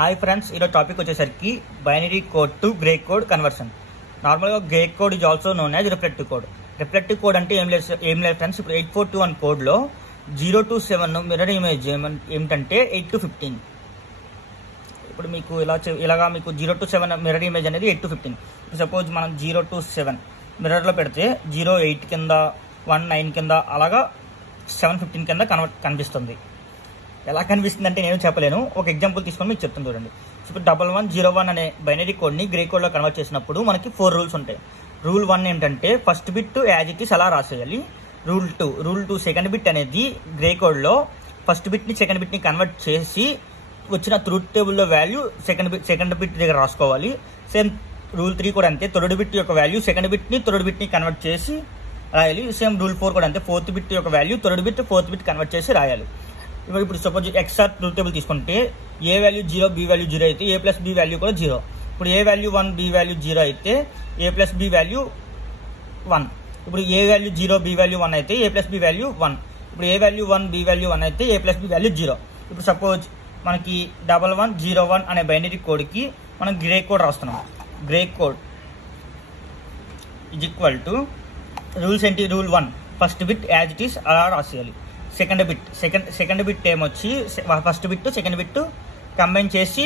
Hi friends, ఈరోజు topic వచ్చేసరికి binary code to grey code conversion. నార్మల్గా grey code is also known as reflective code. Reflective code అంటే ఏం లేదు friends. ఇప్పుడు 8421 కోడ్లో 0 to 7 మిర్రర్ ఇమేజ్ ఏమిటంటే 8 to 15. ఇప్పుడు మీకు ఇలాగా మీకు 0 to 7 మిర్రర్ ఇమేజ్ అనేది 8 to 15. సపోజ్ మనం 0 to 7 మిర్రర్లో పెడితే 0 8 కింద, 1 9 కింద, అలాగా 7 15 కింద కనిపిస్తుంది. ఎలా కనిపిస్తుంది అంటే నేను చెప్పలేను. ఒక ఎగ్జాంపుల్ తీసుకొని మీకు చెప్తాను చూడండి. ఇప్పుడు 1101 అనే బైనరీ కోడ్ని గ్రే కోడ్లో కన్వర్ట్ చేసినప్పుడు మనకి 4 రూల్స్ ఉంటాయి. రూల్ 1 ఏంటంటే first bit as it is అలా రాసేయాలి. రూల్ 2 సెకండ్ బిట్ అనేది గ్రే కోడ్లో ఫస్ట్ బిట్ని సెకండ్ బిట్ని కన్వర్ట్ చేసి వచ్చిన ట్రూత్ టేబుల్లో వాల్యూ సెకండ్ బిట్ దగ్గర రాసుకోవాలి. సేమ్ రూల్ 3 కూడా అంతే. థర్డ్ బిట్ యొక్క వాల్యూ సెకండ్ బిట్ని థర్డ్ బిట్ని కన్వర్ట్ చేసి రాయాలి. సేమ్ రూల్ 4 కూడా అంతే. ఫోర్త్ బిట్ యొక్క value third bit fourth bit convert చేసి రాయాలి. ఇప్పుడు సపోజ్ ఎక్స్ఆర్ ట్రూత్ టేబుల్ తీసుకుంటే ఏ వాల్యూ 0 బి వాల్యూ 0 అయితే ఏ ప్లస్ బి వాల్యూ కూడా 0. ఇప్పుడు ఏ వాల్యూ 1 బి వాల్యూ 0 అయితే ఏ ప్లస్ బి వాల్యూ 1. ఇప్పుడు ఏ వాల్యూ 0 బి వాల్యూ 1 అయితే ఏ ప్లస్ బి వాల్యూ 1. ఇప్పుడు ఏ వాల్యూ 1 బి వాల్యూ 1 అయితే ఏ ప్లస్ బి వాల్యూ 0. ఇప్పుడు సపోజ్ మనకి 1101 అనే బైనరీ కోడ్కి మనం గ్రే కోడ్ రాస్తున్నాం. Grey code is equal to rules ఏంటి? Rule 1 first bit as it is అలా రాసేయాలి. సెకండ్ బిట్ ఏమొచ్చి first bit second bit combine చేసి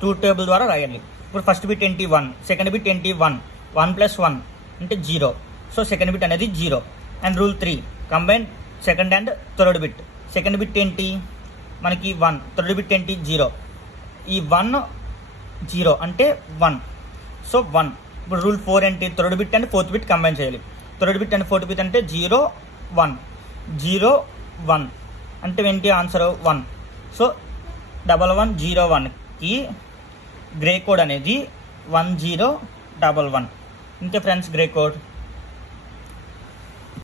ట్రూత్ టేబుల్ ద్వారా రాయాలి. ఇప్పుడు ఫస్ట్ బిట్ ఏంటి 1, సెకండ్ బిట్ ఏంటి 1 ప్లస్ 1 అంటే 0. సో సెకండ్ బిట్ అనేది 0. And rule 3 combine second and third bit. Second bit ఏంటి మనకి 1, థర్డ్ బిట్ ఏంటి 0. ఈ 1 0 అంటే 1. సో 1. ఇప్పుడు రూల్ 4 ఏంటి? Third bit and fourth bit combine చేయాలి. Third bit and fourth bit అంటే 0 1 0 1 అంటే ఏంటి ఆన్సర్ 1. సో 1101కి గ్రే కోడ్ అనేది 1011. ఇంతే ఫ్రెండ్స్ గ్రే కోడ్.